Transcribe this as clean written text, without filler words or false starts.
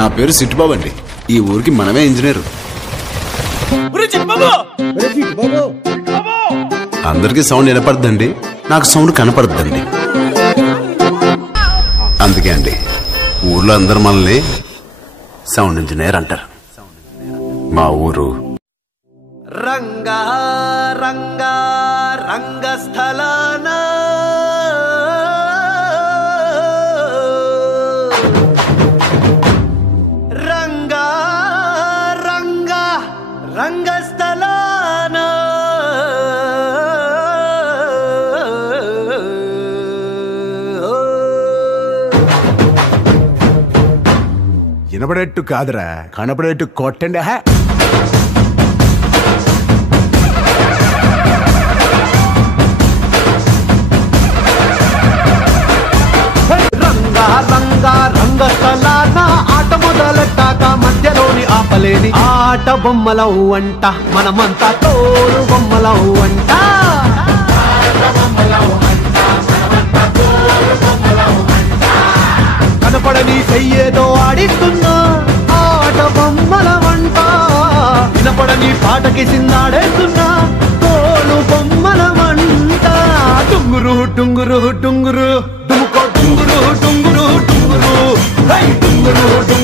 నా పేరు సిట్టుబాబు అండి. ఈ ఊరికి మనమే ఇంజనీర్. అందరికి సౌండ్ వినపడద్దండి, నాకు సౌండ్ కనపడద్దండి. అందుకే అండి ఊర్లో అందరు మనల్ని సౌండ్ ఇంజనీర్ అంటారు. మా ఊరు రంగా రంగా రంగస్థలాన రంగా రంగా రంగస్థలాన వినపడేట్టు కాదురా, కనపడేట్టు కొట్టండి. రంగా రంగా రంగస్థలాన ఆట మొదలెట్టాక మధ్యలోని ఆపలేని ఆట బొమ్మలవు అంట, మనమంతా తోలు బొమ్మలవు అంట. కనపడని చెయ్యేదో ఆడిస్తున్నా ఆట బొమ్మల వంట, వినపడని పాటకి సిందాడేస్తున్నా తోలు బొమ్మల వంట. టుంగురు టుంగురు టుంగురు డుముకో టుంగురు టుంగురు టుంగురు టుంగురు